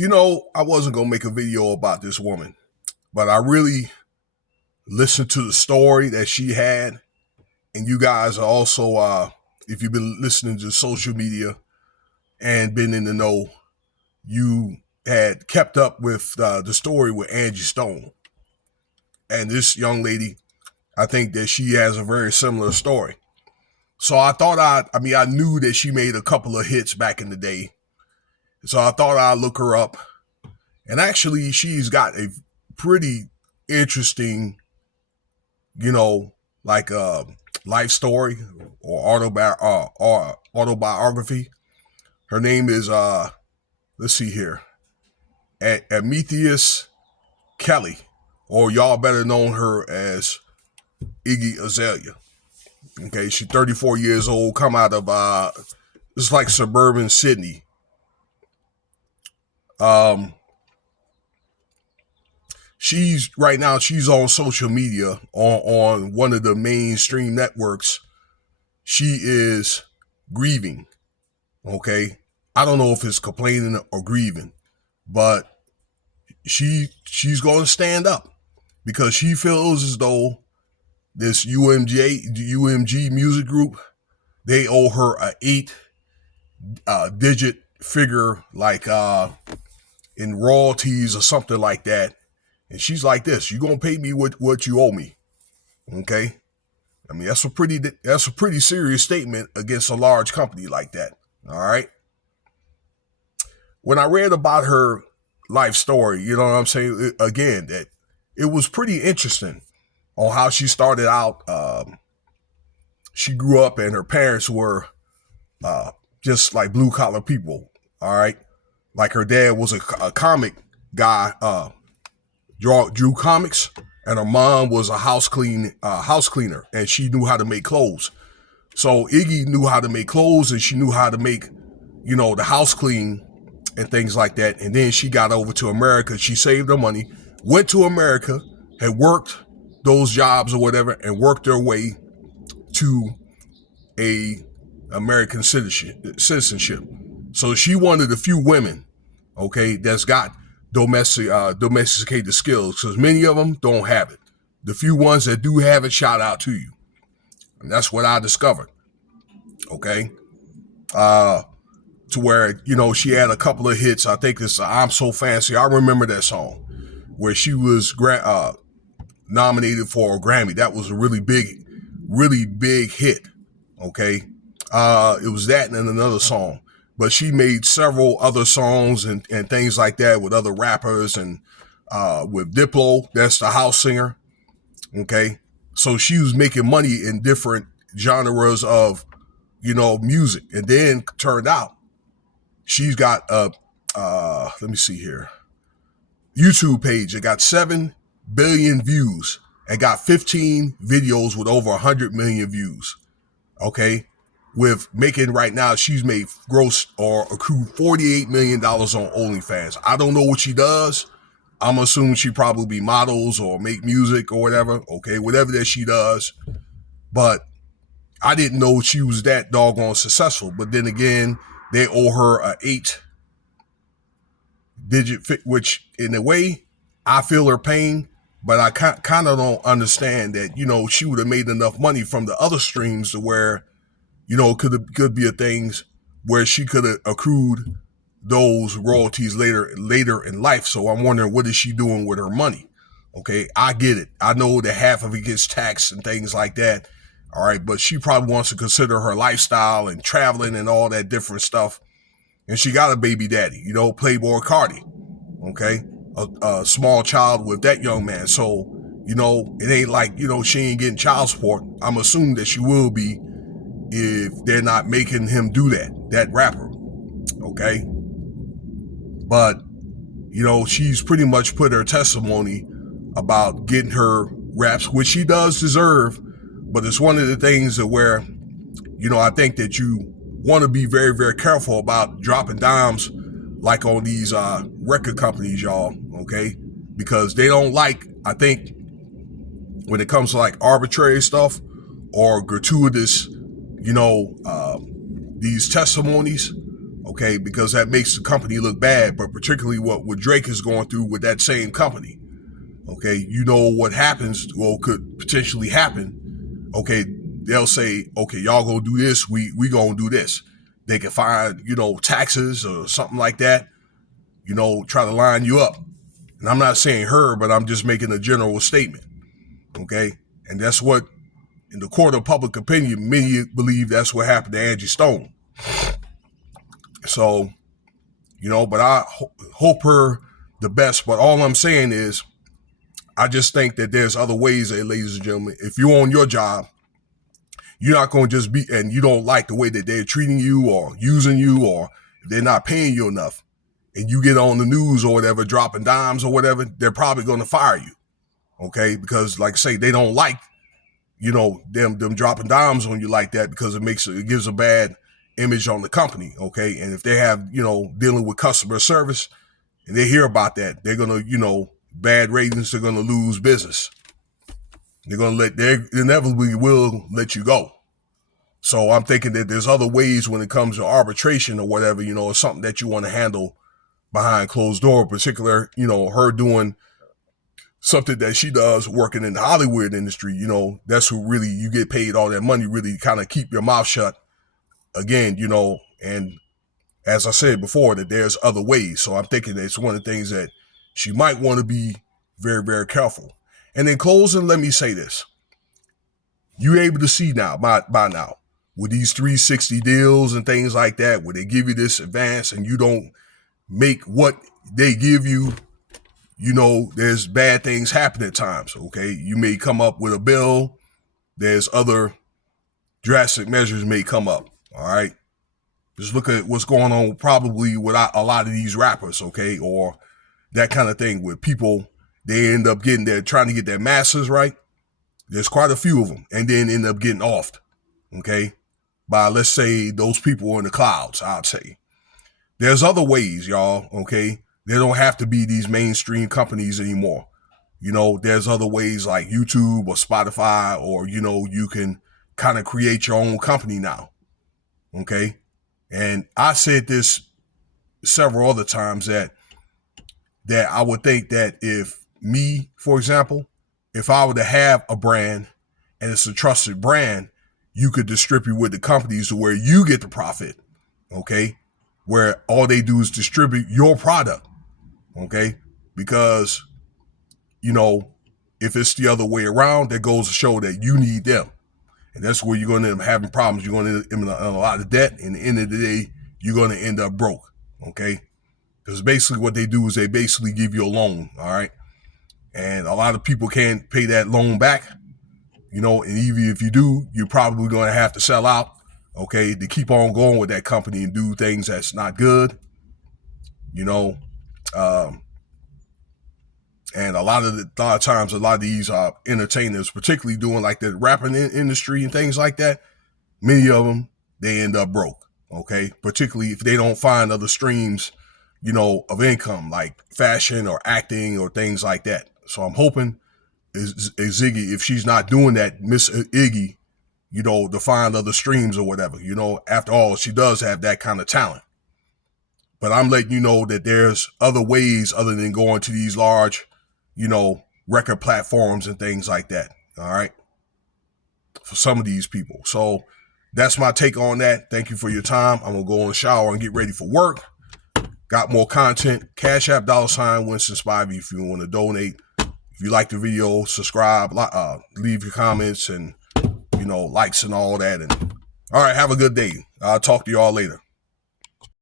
I wasn't going to make a video about this woman, but I really listened to the story that she had. And you guys are also, if you've been listening to social media and been in the know, you had kept up with the story with Angie Stone. And this young lady, I think that she has a very similar story. So I thought I knew that she made a couple of hits back in the day. So I thought I'd look her up. And actually, she's got a pretty interesting, life story or autobiography. Her name is, let's see here, Amethyst Kelly, or y'all better known her as Iggy Azelia. Okay, she's 34 years old, come out of, it's like suburban Sydney. She's on social media on one of the mainstream networks. She is grieving. Okay. I don't know if it's complaining or grieving, but she's going to stand up because she feels as though this UMG music group, they owe her a 8-digit figure, like in royalties or something like that. And she's like this: "You gonna pay me what you owe me?" Okay, I mean that's a pretty serious statement against a large company like that. All right. When I read about her life story, you know what I'm saying? Again, that it was pretty interesting on how she started out. She grew up and her parents were just like blue collar people. All right, like her dad was a comic guy. Drew comics, and her mom was a house cleaner, and she knew how to make clothes. So Iggy knew how to make clothes, and she knew how to make, the house clean and things like that. And then she got over to America. She saved her money, went to America, had worked those jobs or whatever, and worked her way to a American citizenship. So she one of the few women, okay, that's got domesticated skills, because many of them don't have it. The few ones that do have it, shout out to you. And that's what I discovered. Okay. To where, she had a couple of hits. I think it's "I'm So Fancy." I remember that song where she was nominated for a Grammy. That was a really big hit. Okay. It was that and another song. But she made several other songs and things like that with other rappers and with Diplo, that's the house singer. Okay. So she was making money in different genres of, music. And then turned out she's got let me see here, YouTube page. It got 7 billion views and got 15 videos with over 100 million views. Okay. With making right now, she's made gross or accrued $48 million on OnlyFans. I don't know what she does. I'm assuming she probably models or make music or whatever. Okay, whatever that she does. But I didn't know she was that doggone successful. But then again, they owe her a 8-digit fit, which in a way, I feel her pain. But I kind of don't understand that, she would have made enough money from the other streams to where, could be a things where she could have accrued those royalties later in life. So I'm wondering, what is she doing with her money? Okay, I get it. I know that half of it gets taxed and things like that. All right, but she probably wants to consider her lifestyle and traveling and all that different stuff. And she got a baby daddy, Playboy Cardi. Okay, a small child with that young man. So, it ain't like, she ain't getting child support. I'm assuming that she will be, if they're not making him do that rapper. Okay. But, she's pretty much put her testimony about getting her raps, which she does deserve. But it's one of the things that where, I think that you want to be very, very careful about dropping dimes like on these record companies, y'all. Okay. Because they don't like, I think, when it comes to like arbitrary stuff or gratuitous, these testimonies, okay, because that makes the company look bad, but particularly what Drake is going through with that same company. Okay, you know what happens, or could potentially happen. Okay, they'll say, okay, y'all gonna do this, we gonna do this. They can find, taxes or something like that, try to line you up. And I'm not saying her, but I'm just making a general statement. Okay, and that's what, in the court of public opinion, many believe that's what happened to Angie Stone. So, but I hope her the best. But all I'm saying is, I just think that there's other ways that, ladies and gentlemen, if you're on your job, you're not going to just be, and you don't like the way that they're treating you or using you, or they're not paying you enough, and you get on the news or whatever, dropping dimes or whatever, they're probably going to fire you. Okay. Because like I say, they don't like, them dropping dimes on you like that, because it gives a bad image on the company. Okay. And if they have, dealing with customer service and they hear about that, they're going to, bad ratings, they're going to lose business. They inevitably will let you go. So I'm thinking that there's other ways when it comes to arbitration or whatever, or something that you want to handle behind closed door, in particular, her doing something that she does, working in the Hollywood industry, that's who really you get paid all that money, really kind of keep your mouth shut again, and as I said before, that there's other ways. So I'm thinking that it's one of the things that she might want to be very, very careful. And in closing, let me say this. You're able to see now, by now, with these 360 deals and things like that, where they give you this advance and you don't make what they give you, there's bad things happen at times, okay? You may come up with a bill. There's other drastic measures may come up, all right? Just look at what's going on probably with a lot of these rappers, okay? Or that kind of thing where people, they end up trying to get their masters right. There's quite a few of them, and then end up getting offed, okay? By, let's say, those people in the clouds, I'd say. There's other ways, y'all, okay? They don't have to be these mainstream companies anymore. There's other ways like YouTube or Spotify, or, you can kind of create your own company now, okay? And I said this several other times that I would think that if me, for example, if I were to have a brand and it's a trusted brand, you could distribute with the companies to where you get the profit, okay? Where all they do is distribute your product, okay? Because, if it's the other way around, that goes to show that you need them. And that's where you're going to end up having problems. You're going to end up in a lot of debt. And at the end of the day, you're going to end up broke, okay? Because basically what they do is they basically give you a loan, all right? And a lot of people can't pay that loan back, and even if you do, you're probably going to have to sell out, okay, to keep on going with that company and do things that's not good, and a lot of times, a lot of these entertainers, particularly doing like the rapping industry and things like that, many of them, they end up broke, okay, particularly if they don't find other streams, of income like fashion or acting or things like that. So I'm hoping is Iggy, if she's not doing that, Miss Iggy, to find other streams or whatever. After all, she does have that kind of talent. But I'm letting you know that there's other ways other than going to these large, record platforms and things like that. All right. For some of these people. So that's my take on that. Thank you for your time. I'm going to go in the shower and get ready for work. Got more content. Cash App $Winston Spivey if you want to donate. If you like the video, subscribe, leave your comments and, likes and all that. And all right, have a good day. I'll talk to you all later.